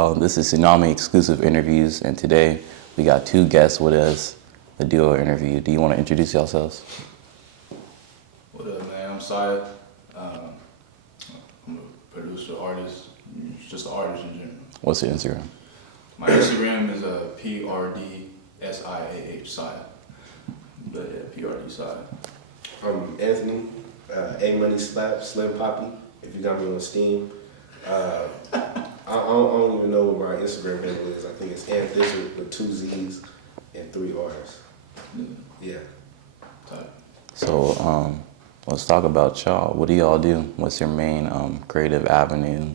y'all. This is Tsunamii exclusive interviews, and today we got two guests with us, a duo interview. Do you want to introduce yourselves? What up, man? I'm Siah. I'm a producer, artist, just an artist in general. What's your Instagram? My Instagram is PRDSIAH, Siah. But yeah, PRD Siah. I'm Anthony, A-Money Slap, Slim Poppy, if you got me on Steam. I don't even know what my Instagram handle is. I think it's Anthony with 2 Z's and 3 R's. Yeah. Type. So let's talk about y'all. What do y'all do? What's your main creative avenue?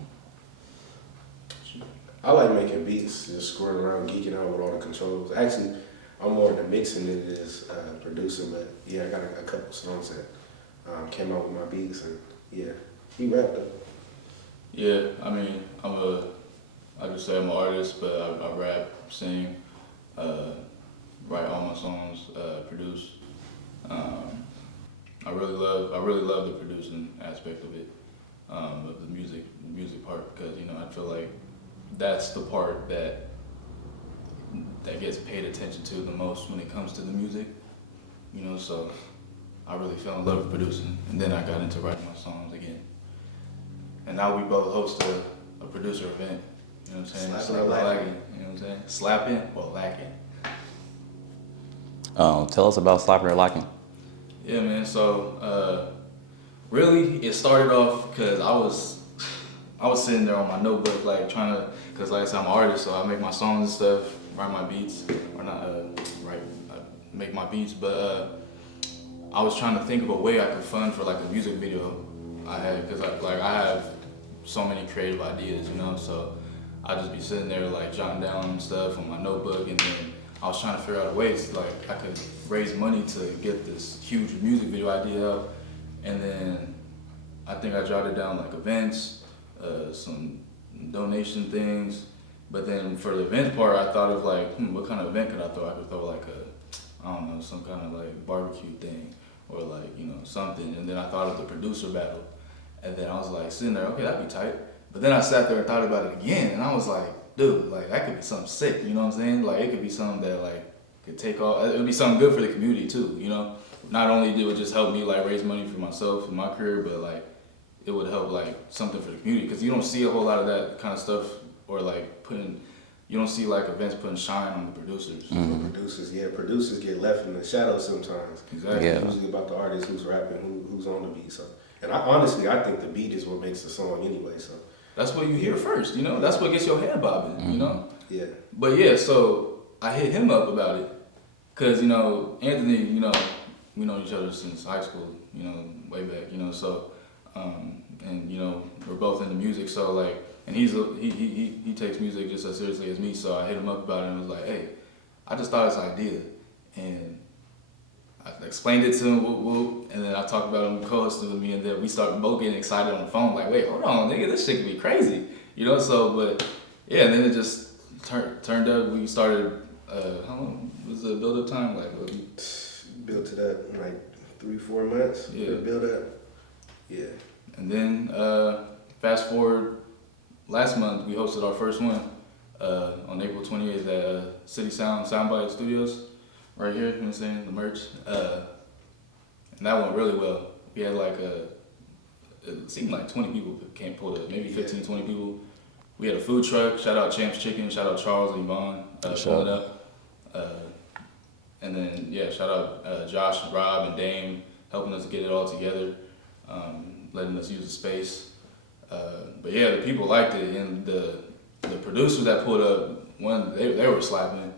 I like making beats, just screwing around, geeking out with all the controls. Actually, I'm more into mixing than it is producing, but yeah, I got a couple songs that came out with my beats, and yeah, he rapped up. Yeah, I mean, I just say I'm an artist, but I rap, sing, write all my songs, produce. I really love the producing aspect of it, of the music part, because I feel like that's the part that gets paid attention to the most when it comes to the music. So I really fell in love with producing, and then I got into writing my songs again. And now we both host a producer event. You know what I'm saying? Slappin' or Lackin'. You know what I'm saying? Slappin' or Lackin'. Tell us about Slappin' or Lackin'. Yeah, man. So really, it started off because I was sitting there on my notebook, like trying to, because like I said, I'm an artist, so I make my songs and stuff, write my beats, or not make my beats, but I was trying to think of a way I could fund for like a music video I had, because I have so many creative ideas, so I'd just be sitting there like jotting down stuff on my notebook, and then I was trying to figure out a way to, like, I could raise money to get this huge music video idea out, and then I think I jotted down like events, some donation things, but then for the event part, I thought of like, what kind of event could I throw? I could throw like some kind of like barbecue thing, or like, something, and then I thought of the producer battle, and then I was like sitting there, okay, that'd be tight, but then I sat there and thought about it again, and I was like, dude, like that could be something sick, you know what I'm saying? Like it could be something that like could take off. It would be something good for the community too, Not only did it just help me like raise money for myself and my career, but like it would help like something for the community, because you don't see a whole lot of that kind of stuff, or like you don't see like events putting shine on the producers. Mm-hmm. Producers get left in the shadows sometimes. Exactly. Yeah. It's usually about the artist who's rapping, who's on the beat. So, and I think the beat is what makes the song anyway. So that's what you hear first, That's what gets your head bobbing, yeah. But yeah, so I hit him up about it, cause Anthony, we know each other since high school, way back, so and we're both into music, so like, and he takes music just as seriously as me, so I hit him up about it and was like, hey, I just thought of this idea, and I explained it to him, and then I talked about him co-hosting with me, and then we started both getting excited on the phone, like, wait, hold on, nigga, this shit could be crazy, so, but yeah, and then it just turned up. We started, how long was the build-up time? Like, Built it up in like 3-4 months. Yeah. Build up. Yeah. And then fast forward, last month we hosted our first one on April 28th at City Soundbite Studios, right here. You know what I'm saying? The merch, and that went really well. We had like it seemed like 20 people pulled up, maybe 15, 20 people. We had a food truck. Shout out Champs Chicken. Shout out Charles and Yvonne pulling up. And then shout out Josh, Rob, and Dame helping us get it all together, letting us use the space. But yeah, the people liked it, and the producers that pulled up, they were slapping.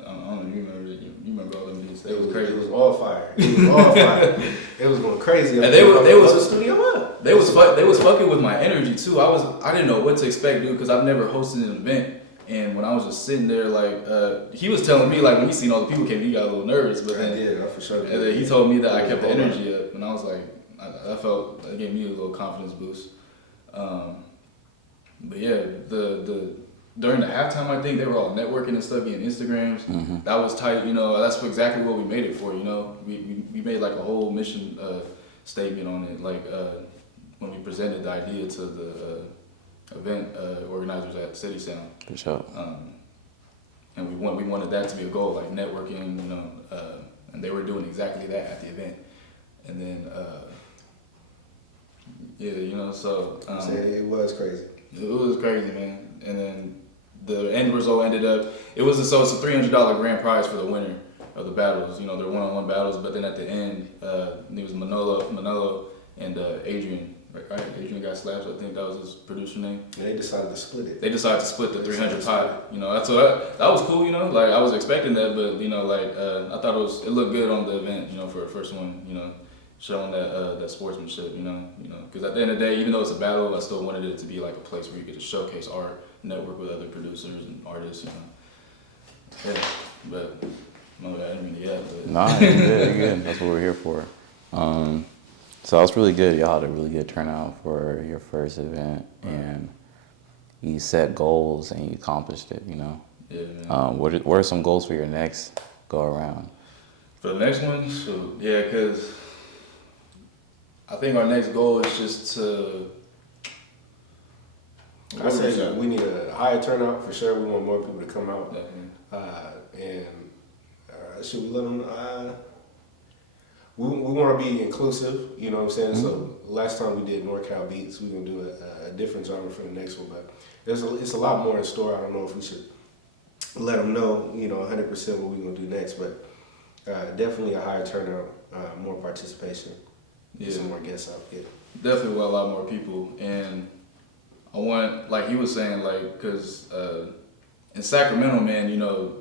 I don't know if you remember. You remember all them beats? It was crazy. It was all fire. It was all fire. It was going crazy. And they was the studio up. They was fucking with my energy too. I didn't know what to expect, dude, because I've never hosted an event. And when I was just sitting there, like he was telling me, like when he seen all the people came, he got a little nervous. But then, yeah, for sure. And then he told me that I kept the energy up, and I was like, I felt it gave me a little confidence boost. But yeah, during the halftime, I think they were all networking and stuff, getting Instagrams. Mm-hmm. That was tight, That's exactly what we made it for, We made like a whole mission statement on it, like when we presented the idea to event organizers at City Sound. For sure. And we wanted that to be a goal, like networking, you know, and they were doing exactly that at the event. And then, yeah, you know, so. It was crazy. It was crazy, man. And then the end result ended up, it's a $300 grand prize for the winner of the battles. You know, they're one-on-one battles, but then at the end, it was Manolo and Adrian, right? Adrian got slaps, I think that was his producer name. And they decided to split it. They decided to split the 300 pie. You know, that's what that was cool. You know, like I was expecting that, but you know, like I thought it looked good on the event. You know, for a first one. You know, showing that sportsmanship. You know, because at the end of the day, even though it's a battle, I still wanted it to be like a place where you could just showcase art, network with other producers and artists. You know, yeah. But no, I didn't mean to yet. But. Nah, you're good. You're good. That's what we're here for. So that's really good. Y'all had a really good turnout for your first event, and you set goals and you accomplished it. You know. Yeah, man. What are some goals for your next go around? For the next one, so yeah, because I think our next goal is just to. I say we need a higher turnout for sure. We want more people to come out. Definitely. Should we let them? We want to be inclusive, you know what I'm saying? Mm-hmm. So last time we did NorCal Beats, we're going to do a different genre for the next one, but it's a lot more in store. I don't know if we should let them know, you know, 100% what we're going to do next, but definitely a higher turnout, more participation, some more guests out here. Definitely a lot more people, and I want, like he was saying, like, because in Sacramento, man, you know,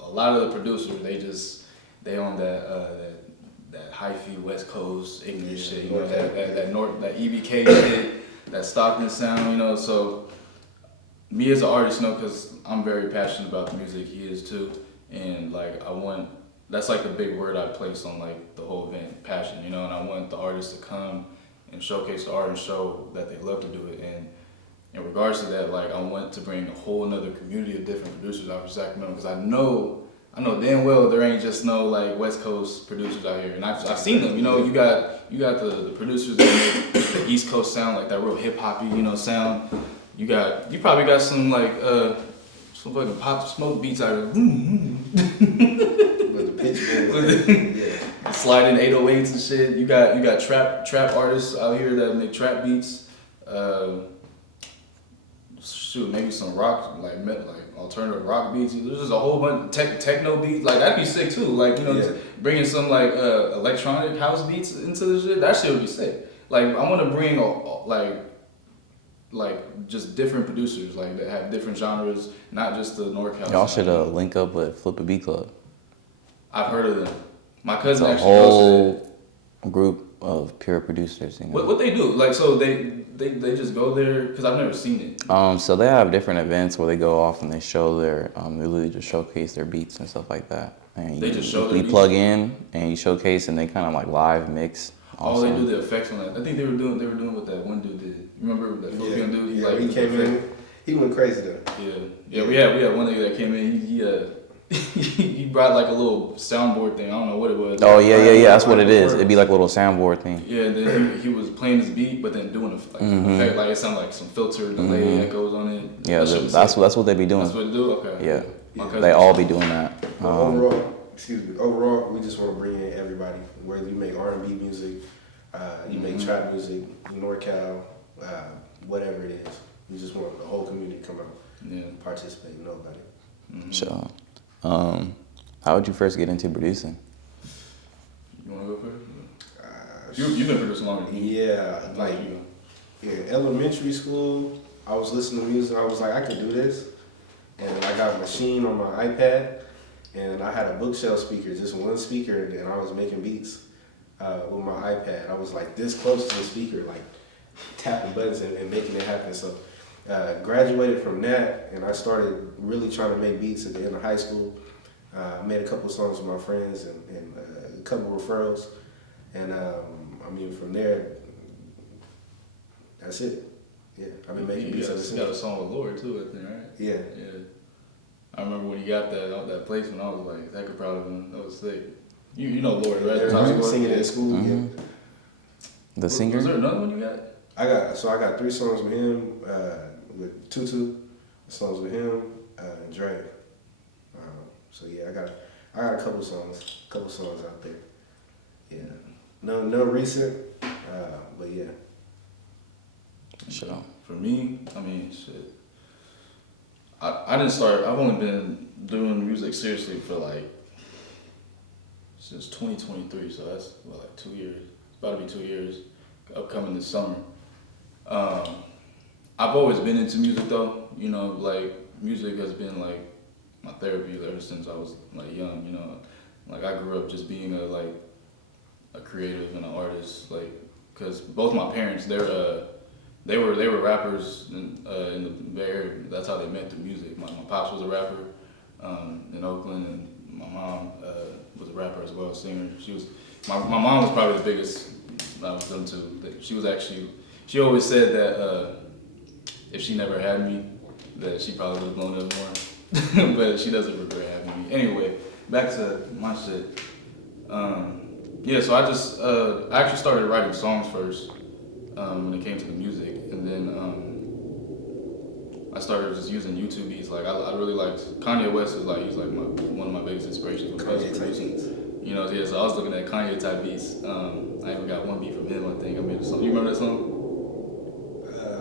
a lot of the producers, they on that hyphy West Coast ignorant shit, you know, that EBK shit, that Stockton sound, you know. So me as an artist, you know, because I'm very passionate about the music, he is too, and like that's like the big word I place on like the whole event, passion, you know. And I want the artists to come and showcase the art and show that they love to do it. And in regards to that, like I want to bring a whole another community of different producers out of Sacramento, because I know damn well there ain't just no like West Coast producers out here, and I've seen them. You know, you got the producers that make the East Coast sound, like that real hip hoppy, you know, sound. You probably got some like some fucking Pop Smoke beats out of with the pitch sliding 808s and shit. You got trap artists out here that make trap beats. Maybe some rock like alternative rock beats. There's just a whole bunch of techno beats. Like that'd be sick too. Like, you know, bringing some like electronic house beats into the shit. That shit would be sick. Like I want to bring like just different producers like that have different genres, not just the NorCal. Y'all should link up with Flip a Beat Club. I've heard of them. My cousin it's actually goes to that. Group of pure producers. You know? What they do? Like so they just go there, because I've never seen it. So they have different events where they go off and they show they literally just showcase their beats and stuff like that. And they just show their beats? plug in and you showcase, and they kind of like live mix. Oh, they do the effects on that. I think they were doing what that one dude did. You remember that Filipino dude? He came in. He went crazy though. Yeah. We had one nigga that came in. He brought like a little soundboard thing. I don't know what it was. Oh yeah. That's what it is. It'd be like a little soundboard thing. Yeah. And then he was playing his beat, but then doing effect. Like it sounded like some filter delay echoes on it. Yeah, that's what they be doing. That's what they do. Okay. Yeah. They all be doing that. Overall, we just want to bring in everybody. Whether you make R&B music, you make trap music, NorCal, whatever it is. We just want the whole community to come out and participate and know about it. Sure. How would you first get into producing? You want to go first? You've been producing longer than me. In elementary school, I was listening to music. I was like, I can do this. And I got a machine on my iPad, and I had a bookshelf speaker, just one speaker, and I was making beats with my iPad. I was like this close to the speaker, like tapping buttons and making it happen. So graduated from that, and I started really trying to make beats at the end of high school. Made a couple songs with my friends and a couple referrals. And from there, that's it. Yeah, I've been making beats ever since. You got a song with Lord too, I think, right? Yeah. I remember when you got that placement, I was like, that could probably that was sick. You know Lord, right? Everybody was singing it in school. The singer? Was there another one you got? I got 3 songs with him. with Tutu, songs with him, and Dre. So yeah, I got a couple songs out there. Yeah, no recent, but yeah. Sure. For me, I mean, shit. I didn't start. I've only been doing music seriously for like since 2023. So that's what, like 2 years. It's about to be 2 years. Upcoming this summer. I've always been into music though. You know, like music has been like my therapy ever since I was like young. You know, like I grew up just being a creative and an artist. Like, cause both my parents, they were rappers in the Bay Area. That's how they met through music. My pops was a rapper in Oakland, and my mom was a rapper as well, a singer. My mom was probably the biggest out of them two. She always said that if she never had me, that she probably would have blown up more. But she doesn't regret having me. Anyway, back to my shit. Yeah, so I actually started writing songs first. When it came to the music, and then I started just using YouTube beats. Like I really liked Kanye West. He's like one of my biggest inspirations with producing. You know, yeah. So I was looking at Kanye type beats. I even got one beat from him. I think I made a song. You remember that song?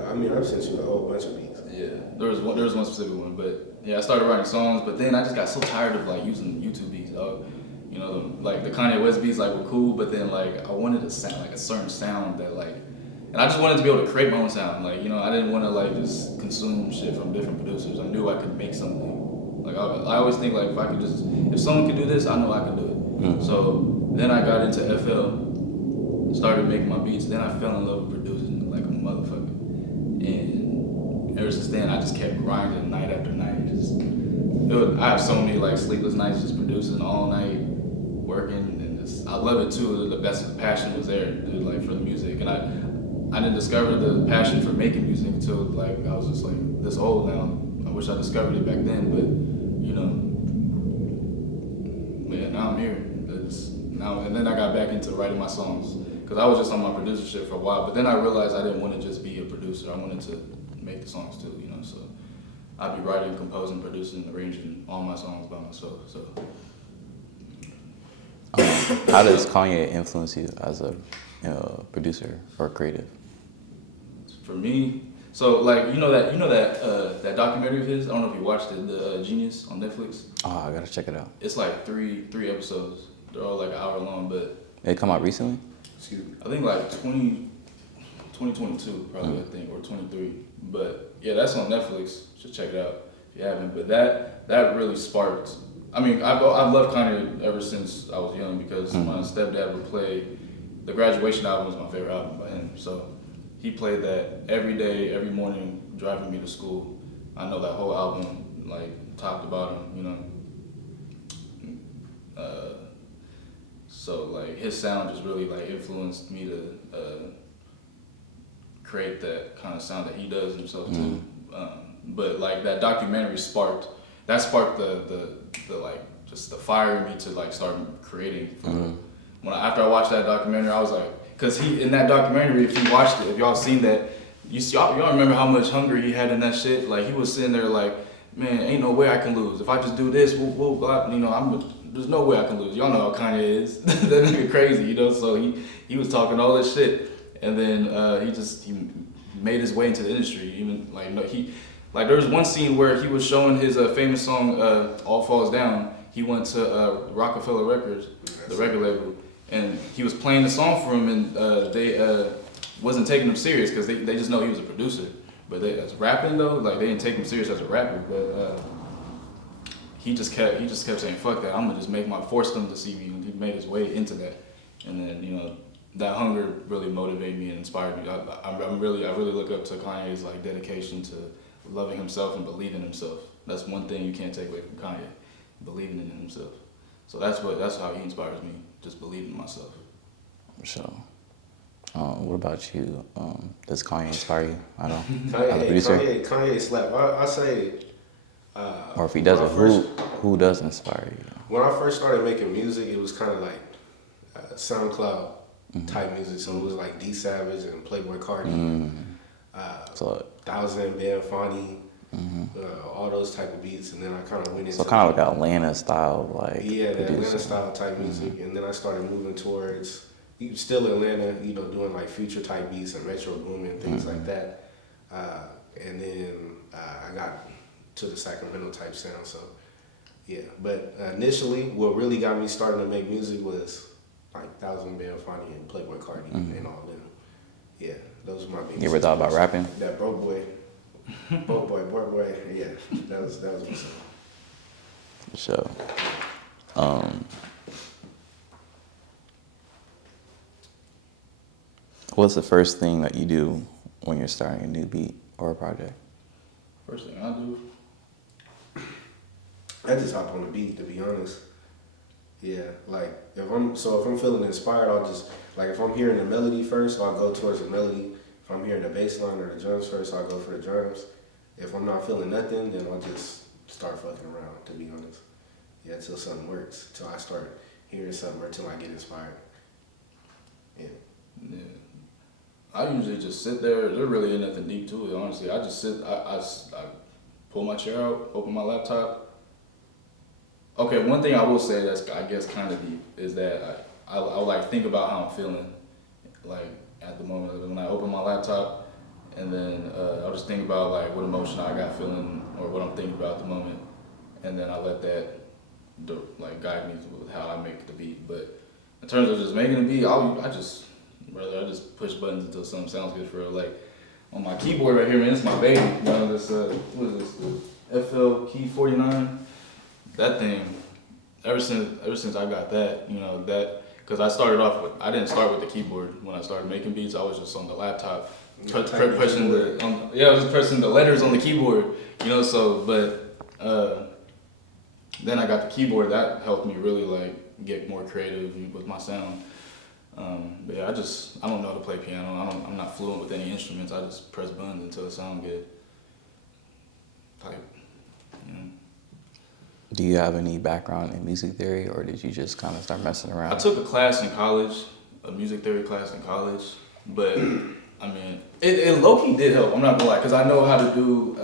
I mean, I've sent you a whole bunch of beats. Yeah, there was one specific one, but yeah, I started writing songs. But then I just got so tired of like using YouTube beats, dog. You know, like the Kanye West beats like were cool, but then like I wanted a sound, like a certain sound that like. And I just wanted to be able to create my own sound. Like, you know, I didn't want to like just consume shit from different producers. I knew I could make something. Like, I always think like if someone could do this, I know I can do it. Mm. So then I got into FL, started making my beats. Then I fell in love with producing like a motherfucker. And ever since then, I just kept grinding night after night. I have so many like sleepless nights just producing all night, working, and I love it too. The passion was there, dude, like for the music, and I didn't discover the passion for making music until like I was just like this old now. I wish I discovered it back then, but you know, yeah, now I'm here. And then I got back into writing my songs because I was just on my producer shit for a while. But then I realized I didn't want to just be a producer. I wanted to make the songs too, you know. So I'd be writing, composing, producing, arranging all my songs by myself. So. How does Kanye influence you as a producer or creative? For me, so like you know that documentary of his. I don't know if you watched it, the Genius on Netflix. Oh, I gotta check it out. It's like three episodes. They're all like an hour long, but it come out recently. I think like 2022 probably. I think, or 23. But yeah, that's on Netflix. Should check it out if you haven't. But that really sparked. I mean, I've loved Kanye ever since I was young because my stepdad would play. The Graduation album was my favorite album by him. So he played that every day, every morning, driving me to school. I know that whole album, like top to bottom, you know. So like his sound just really like influenced me to create that kind of sound that he does himself too. But like that documentary sparked the like just the fire in me to like start creating. After I watched that documentary, I was like, cause in that documentary, if you watched it, if y'all seen that, y'all remember how much hunger he had in that shit. Like he was sitting there like, man, ain't no way I can lose. If I just do this, there's no way I can lose. Y'all know how Kanye is. That nigga crazy, you know. So he was talking all this shit, and then he made his way into the industry. Even there was one scene where he was showing his famous song "All Falls Down." He went to Rockefeller Records, the record label, and he was playing the song for him, and they wasn't taking him serious because they just know he was a producer. But as rapping though, like they didn't take him serious as a rapper. But he just kept saying, "Fuck that! I'm gonna just force them to see me." And he made his way into that, and then you know that hunger really motivated me and inspired me. I really look up to Kanye's like dedication to loving himself and believing in himself. That's one thing you can't take away from Kanye, believing in himself. So that's how he inspires me, just believing in myself. For sure. What about you? Does Kanye inspire you? I don't. Kanye slap. I say. Or if he doesn't, who does inspire you? When I first started making music, it was kind of like SoundCloud type music. So it was like D Savage and Playboi Carti. So Thousand, Band Fonny, all those type of beats, and then I kind of went into So kind of like Atlanta style, like yeah, the Atlanta producing. style type music, and then I started moving towards still Atlanta, doing like future type beats and retro booming things like that, and then I got to the Sacramento type sound. So yeah, but initially, what really got me starting to make music was like Thousand, Band Fonny, and Playboi Carti and all them. Yeah, those were my biggest. You ever thought about rapping? That broke boy, yeah, that was what's up. For sure. What's the first thing that you do when you're starting a new beat or a project? First thing I do, I just hop on the beat, to be honest. Yeah, like if I'm feeling inspired, I'll just like if I'm hearing the melody first, I'll go towards the melody. If I'm hearing the bass line or the drums first, I'll go for the drums. If I'm not feeling nothing, then I'll just start fucking around, to be honest. Yeah, until something works, till I start hearing something or till I get inspired. Yeah. I usually just sit there. There really ain't nothing deep to it, honestly. I just sit, I pull my chair out, open my laptop. Okay, one thing I will say that's, I guess, kind of deep is that I like think about how I'm feeling, like at the moment when I open my laptop, and then I'll just think about like what emotion I got feeling or what I'm thinking about at the moment, and then I let that like guide me with how I make the beat. But in terms of just making a beat, I just push buttons until something sounds good for real. Like on my keyboard right here, man, it's my baby. This what is this? FL Key 49. That thing, ever since I got that, that, because I started off with, I didn't start with the keyboard when I started making beats. I was just on the laptop, pressing I was just pressing the letters on the keyboard, So, but then I got the keyboard. That helped me really like get more creative with my sound. But yeah, I don't know how to play piano. I'm not fluent with any instruments. I just press buttons until it sounds good. Type, Do you have any background in music theory, or did you just kind of start messing around? I took a class in college, a music theory class in college, but I mean, it low-key did help. I'm not gonna lie, because I know how to do,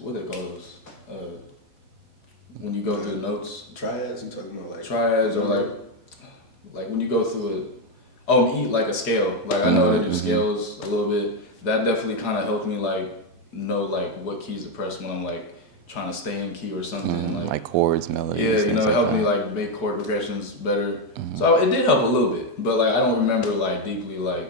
what do they call those? When you go through the notes. Triads? You talking about like? Triads, or like when you go through like a scale. Like I know how to do scales a little bit. That definitely kind of helped me like know like what keys to press when I'm like trying to stay in key or something. Like chords, melodies. Yeah, it helped me like make chord progressions better. So it did help a little bit, but like I don't remember like deeply like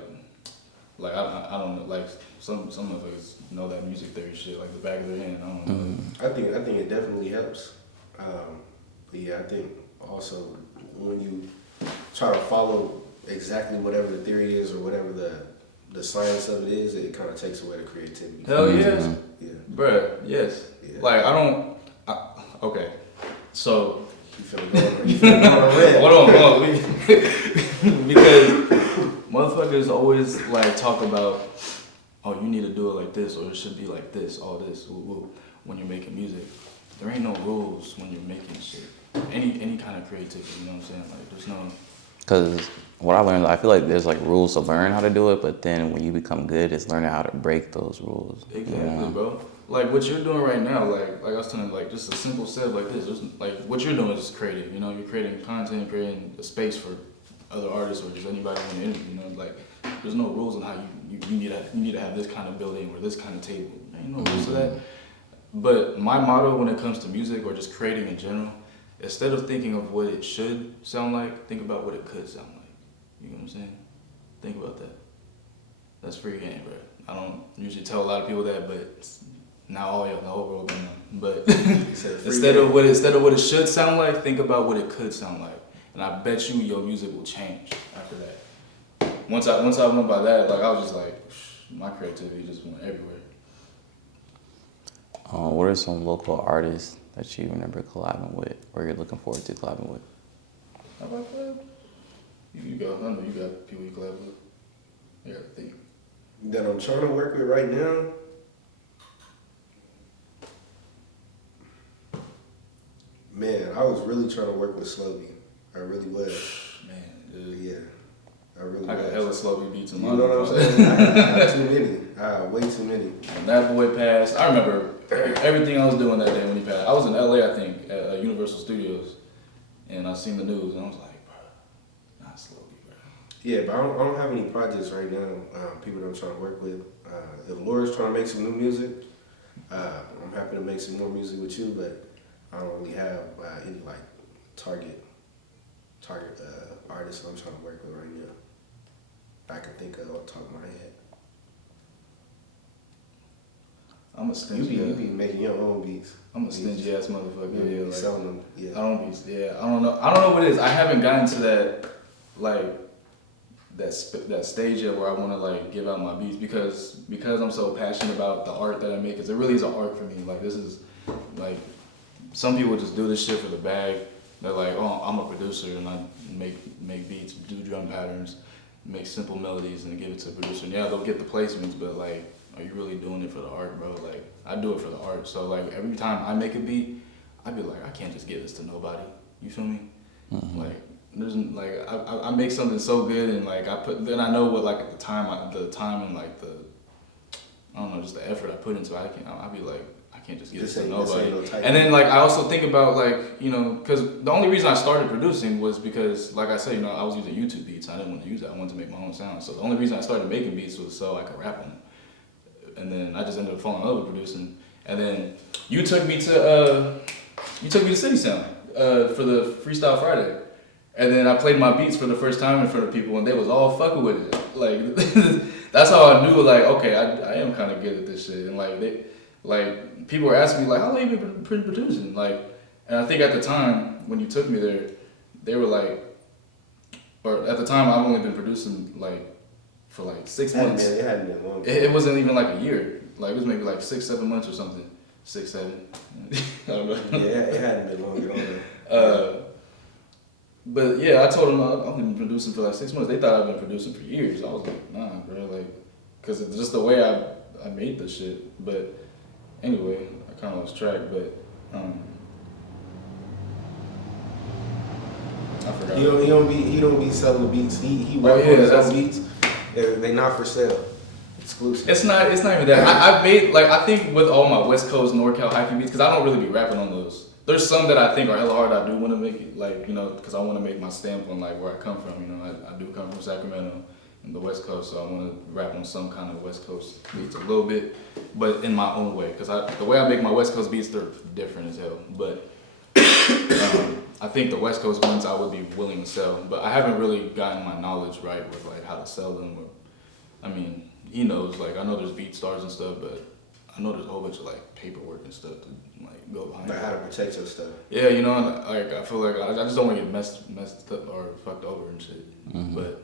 I don't know, like some motherfuckers know that music theory shit like the back of their hand. I don't know. I think it definitely helps. But yeah, I think also when you try to follow exactly whatever the theory is or whatever the science of it is, it kind of takes away the creativity. Hell yeah. Yeah. Bruh, yes. Yeah. Like okay. So you finna go on red. Hold on. Because motherfuckers always like talk about, oh, you need to do it like this, or it should be like this, all this, when you're making music. There ain't no rules when you're making shit. Any kind of creativity, you know what I'm saying? Like there's no. Because what I learned, I feel like there's like rules to learn how to do it, but then when you become good, it's learning how to break those rules. Exactly, bro. Like what you're doing right now, like I was telling you, like just a simple step like this. Like what you're doing is creative. You're creating content, creating a space for other artists or just anybody in the industry. Like there's no rules on how you need to have this kind of building or this kind of table. There ain't no rules to that. But my motto when it comes to music or just creating in general, instead of thinking of what it should sound like, think about what it could sound like. You know what I'm saying? Think about that. That's free game, bro. I don't usually tell a lot of people that, but now the whole world gonna know. But instead of what it should sound like, think about what it could sound like, and I bet you your music will change after that. Once I went by that, like I was just like, my creativity just went everywhere. What are some local artists that you remember collabing with, or you're looking forward to collabing with? How about collab? You got, I know you got people you collab with. You gotta think. That I'm trying to work with right now. Man, I was really trying to work with Slappin. I really was. Man, dude. Yeah. I got hella slow beats in my You know what I'm saying? I got too many. Way too many. When that boy passed, I remember everything I was doing that day when he passed. I was in LA, I think, at Universal Studios, and I seen the news, and I was like, bro, not slowly, bro. Yeah, but I don't have any projects right now. People that I'm trying to work with. If Laura's trying to make some new music, I'm happy to make some more music with you. But I don't really have any like target artists I'm trying to work with right now. I can think of off the top of my head. I'm a stingy. You be making your own beats. I'm a stingy ass motherfucker. Yeah, Like, selling them. Yeah. I don't know. I don't know what it is. I haven't gotten to that like that stage yet where I want to like give out my beats because I'm so passionate about the art that I make. Cause it really is an art for me. Like this is like some people just do this shit for the bag. They're like, oh, I'm a producer and I make beats, do drum patterns, make simple melodies, and give it to a producer. And yeah, they'll get the placements, but like, are you really doing it for the art, bro? Like, I do it for the art. So like, every time I make a beat, I be like, I can't just give this to nobody. You feel me? Mm-hmm. Like, there's like, I make something so good, and like, then I know what like at the time and like I don't know, just the effort I put into it. I'll be like, I can't just give this to nobody. And then like I also think about like, you know, because the only reason I started producing was because, like I said, you know, I was using YouTube beats. I didn't want to use it. I wanted to make my own sound. So the only reason I started making beats was so I could rap on them. And then I just ended up falling in love with producing. And then you took me to City Sound for the Freestyle Friday. And then I played my beats for the first time in front of people, and they was all fucking with it. Like that's how I knew like, okay, I am kind of good at this shit. And like people were asking me like, how long you been producing? Like, and I think at the time when you took me there, they were like, or at the time I've only been producing like for like 6 months. It hadn't been long. It wasn't even like a year. Like it was maybe like 6-7 months or something. 6-7. I don't know. Yeah, it hadn't been long at all. But yeah, I told them I've only been producing for like 6 months. They thought I've been producing for years. I was like, nah, bro, like, cause it's just the way I made the shit. But anyway, I kind of lost track. But I forgot. He don't be selling beats. He work on his own beats. They not for sale. Exclusive. It's not even that. I've made like I think with all my West Coast NorCal hyphy beats, cause I don't really be rapping on those. There's some that I think are hella hard. I do want to make it, like, you know, because I want to make my stamp on like where I come from. You know, I do come from Sacramento and the West Coast, so I want to rap on some kind of West Coast beats a little bit, but in my own way. Because the way I make my West Coast beats, they're different as hell. But I think the West Coast ones I would be willing to sell, but I haven't really gotten my knowledge right with like how to sell them. I mean, he knows. Like I know there's beat stars and stuff, but I know there's a whole bunch of like paperwork and stuff to like go behind. Like how to protect your stuff. Yeah, you know, like I feel like I just don't want to get messed up or fucked over and shit. Mm-hmm. But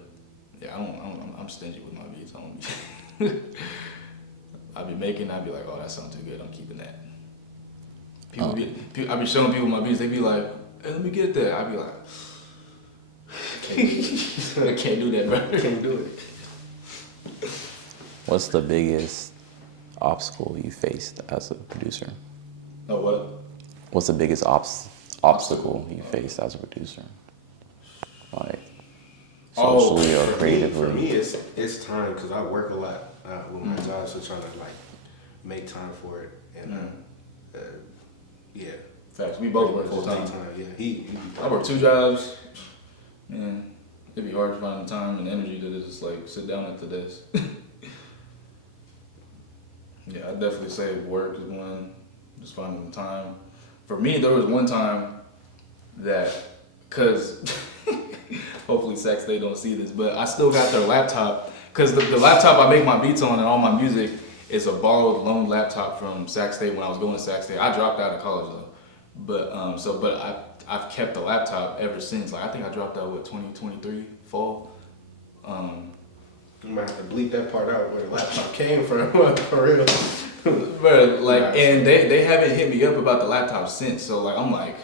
yeah, I'm stingy with my beats. I don't be. I be making. I be like, oh, that sounds too good. I'm keeping that. I be showing people my beats. They be like, hey, let me get that. I be like, I can't do that, bro. I can't do it. What's the biggest obstacle you faced as a producer? Oh, what? What's the biggest obstacle you faced as a producer? Like socially or creatively? For me, it's time because I work a lot with my job, so trying to like make time for it. And yeah. Facts. We both work full time. Yeah, I work 2 jobs. Man, it'd be hard to find the time and energy to just like sit down at the desk. Yeah, I definitely say work is one. Just finding the time. For me, there was one time that, cause hopefully Sac State don't see this, but I still got their laptop. Cause the laptop I make my beats on and all my music is a borrowed loaned laptop from Sac State when I was going to Sac State. I dropped out of college though. But I've kept the laptop ever since. Like I think I dropped out with 2023 fall. You might have to bleep that part out where the laptop came from, for real. But like, and they haven't hit me up about the laptop since. So like, I'm like,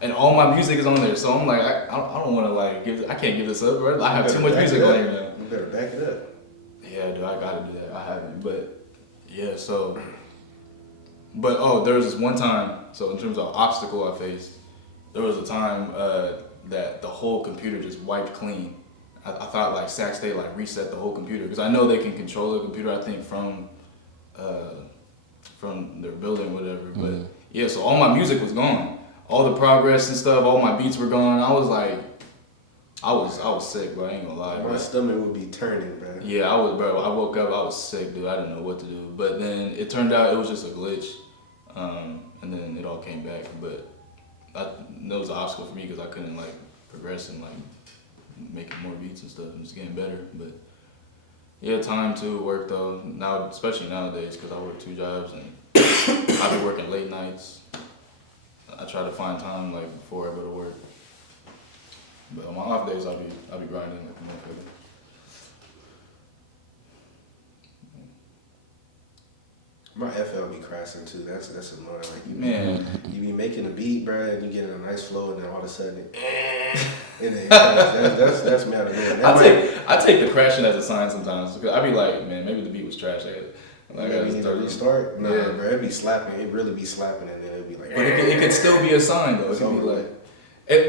and all my music is on there. So I'm like, I don't want to like I can't give this up, bro. I have too much music on here now. You better back it up. Yeah, dude, I gotta do that. I haven't, but yeah. So, but there was this one time. So in terms of obstacle I faced, there was a time that the whole computer just wiped clean. I thought like Sac State like reset the whole computer because I know they can control the computer. I think from their building, whatever. But yeah, so all my music was gone. All the progress and stuff, all my beats were gone. I was like, I was sick, bro. I ain't gonna lie. My stomach would be turning, man. Yeah, I was, bro. I woke up, I was sick, dude. I didn't know what to do. But then it turned out it was just a glitch, and then it all came back. But that was an obstacle for me because I couldn't like progress and like making more beats and stuff and just getting better. But yeah, time to work though. Now, especially nowadays, because I work 2 jobs and I've been working late nights. I try to find time like before I go to work. But on my off days, I'll be grinding like a motherfucker. My FL be crashing too. That's annoying. Like Man, you be making a beat, bro, and you get in a nice flow, and then all of a sudden, and then that's mad annoying. I take the crashing as a sign sometimes because I be like, man, maybe the beat was trash. I need to restart. Nah, yeah. Bro, it be slapping. It really be slapping, and then it be like. But it could still be a sign though. It could be like.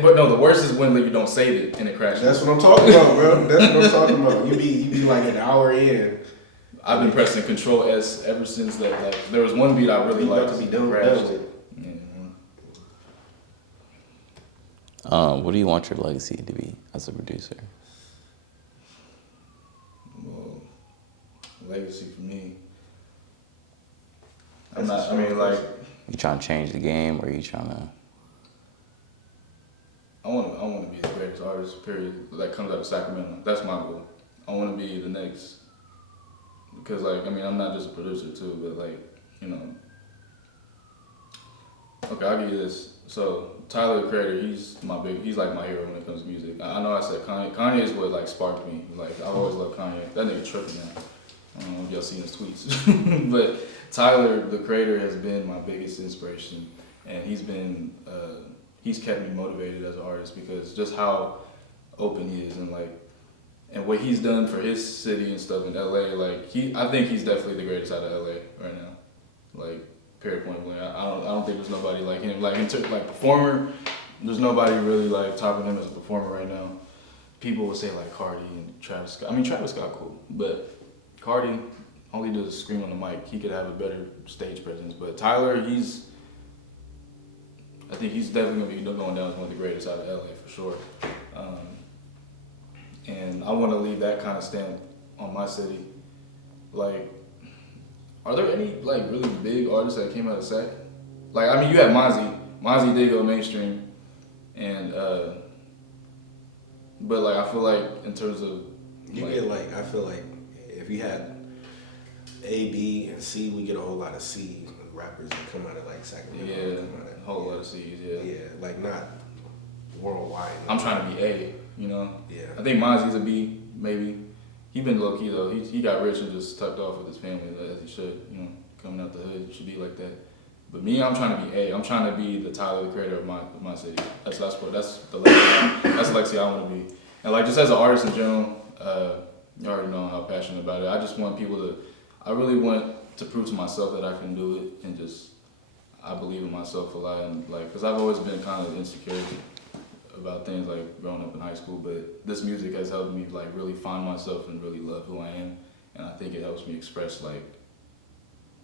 But no, the worst is when like, you don't save it and it crashes. That's what I'm talking about, bro. That's what I'm talking about. You be like an hour in. I've been pressing Control S ever since that. Like, there was one beat I really liked. To be done crashed. with. What do you want your legacy to be as a producer? Well, legacy for me. You trying to change the game, or you trying to? I want to be the greatest artist. Period. That comes out of Sacramento. That's my goal. I want to be the next. Because like I'm not just a producer too, but like Okay, I'll give you this. So Tyler the Creator, he's like my hero when it comes to music. I know I said Kanye. Kanye is what like sparked me. Like I've always loved Kanye. That nigga tripping now. I don't know if y'all seen his tweets, but Tyler the Creator has been my biggest inspiration, and he's kept me motivated as an artist because just how open he is and what he's done for his city and stuff in LA. Like I think he's definitely the greatest out of LA right now. Like period, point blank. I don't think there's nobody like him. Like like performer, there's nobody really like topping him as a performer right now. People would say like Carti and Travis Scott. Travis Scott cool, but Carti only does scream on the mic. He could have a better stage presence. But Tyler, I think he's definitely gonna be going down as one of the greatest out of LA for sure. And I want to leave that kind of stamp on my city. Like, are there any like really big artists that came out of Sac? Like, you had Mozzie. Mozzie did go mainstream, and but like I feel like in terms of I feel like if you had A, B, and C, we get a whole lot of C rappers that come out of like Sacramento. Yeah, a whole lot of C's. Yeah. Yeah, like not worldwide. I'm trying to be A. Yeah. I think Mozzie's a B, maybe. He been low key though. He got rich and just tucked off with his family as he should. Coming out the hood, should be like that. But me, I'm trying to be A. I'm trying to be the Tyler the Creator of my city. That's the legacy I want to be. And like just as an artist in general, you already know how passionate about it. I just want I really want to prove to myself that I can do it, and just I believe in myself a lot, and like because I've always been kind of insecure about things like growing up in high school, but this music has helped me like really find myself and really love who I am, and I think it helps me express like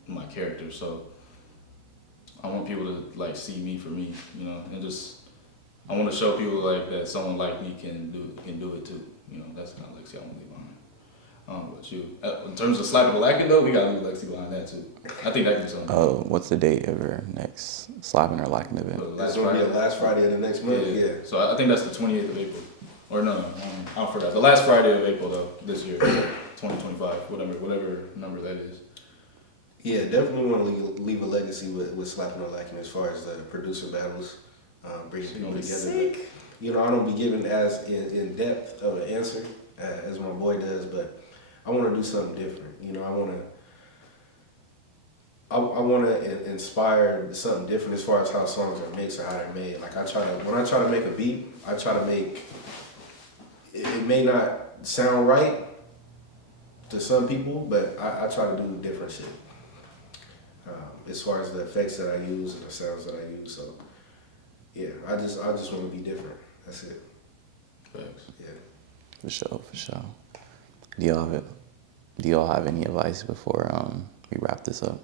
my character. So I want people to like see me for me, and just I want to show people like that someone like me can do it too. That's the kind of legacy I want to leave behind. I don't know about you. In terms of Slappin' and Lackin though, we gotta leave a legacy behind that too. I think that can be something. Oh, what's the date of your next Slappin' or Lackin event? It's gonna be the last Friday of the next month. Yeah. So I think that's the 28th of April. Or no, I forgot. The last Friday of April though, this year, 2025, whatever number that is. Yeah, definitely want to leave a legacy with Slappin' or Lackin as far as the producer battles, bringing people together. But, I don't be giving as in depth of an answer as my boy does, but I want to do something different. I want to inspire something different as far as how songs are mixed or how they're made. Like when I try to make a beat, I try to make it may not sound right to some people, but I try to do different shit. As far as the effects that I use and the sounds that I use, so yeah, I just want to be different. That's it. Thanks. Yeah. For sure, for sure. Do y'all have any advice before we wrap this up?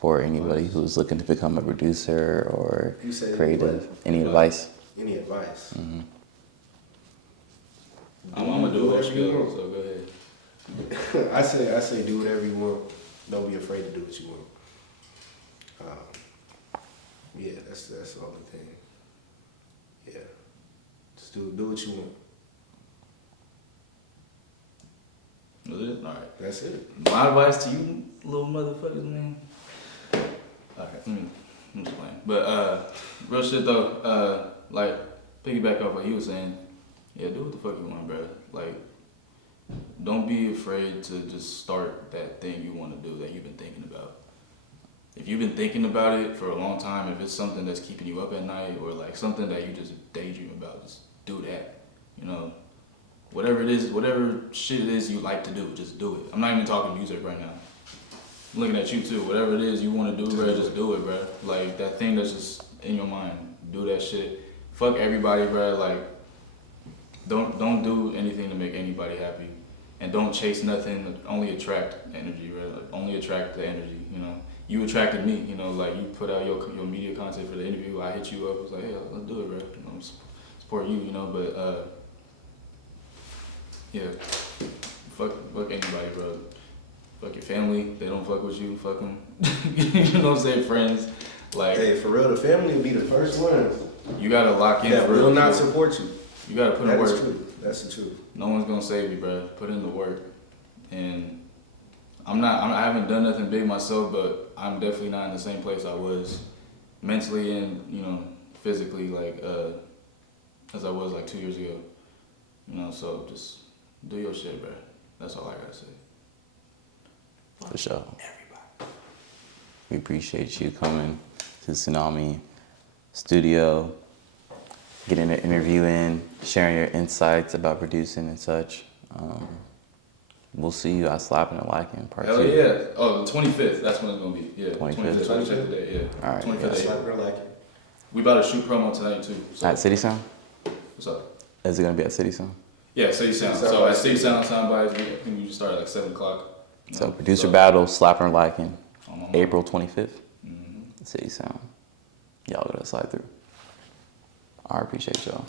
For anybody who's looking to become a producer or creative, any advice? Any advice? Mm-hmm. I'm gonna do whatever you want, so go ahead. I say do whatever you want. Don't be afraid to do what you want. Yeah, that's the only thing. Yeah, just do what you want. That's it? All right. That's it. My advice to you, little motherfuckers, man. Okay, let me explain. But real shit though, like piggyback off what you was saying. Yeah, do what the fuck you want, bro. Like, don't be afraid to just start that thing you want to do that you've been thinking about. If you've been thinking about it for a long time, if it's something that's keeping you up at night or like something that you just daydream about, just do that. You know, whatever it is, whatever shit it is you like to do, just do it. I'm not even talking music right now. I'm looking at you too. Whatever it is you want to do, bro, just do it, bro. Like that thing that's just in your mind, do that shit. Fuck everybody, bro. Like, don't do anything to make anybody happy, and don't chase nothing. Only attract energy, bro. Like, only attract the energy. You know, you attracted me. You know, like you put out your media content for the interview. I hit you up. I was like, hey, let's do it, bro. You know, support you. You know, but yeah, fuck anybody, bro. Fuck your family. They don't fuck with you. Fuck them. You know what I'm saying? Friends. Like, hey, for real, the family will be the first ones you gotta lock in. that for real. will not support you. You gotta put in That work. is true. That's the truth. No one's gonna save you, bro. Put in the work. And I haven't done nothing big myself, but I'm definitely not in the same place I was mentally and, you know, physically, like, as I was like 2 years ago. You know, so just do your shit, bro. That's all I gotta say. For sure. We appreciate you coming to Tsunamii Studio, getting an interview in, sharing your insights about producing and such. We'll see you at Slappin and Lackin Part 2. Hell yeah. Oh, the 25th. That's when it's gonna be. Yeah. 25th. I checked the date, yeah. All right. 25th. That's Yeah. like we're like We about to shoot promo tonight too. So, At City Sound? what's up? Is it gonna be at City Sound? Yeah, City Sound. So at City Sound Soundbites, I think we just start at like 7 o'clock. You So know, producer battle, Slappin and Lackin, on my mind. April 25th, Mhm. City Sound. Y'all gotta slide through. I appreciate y'all.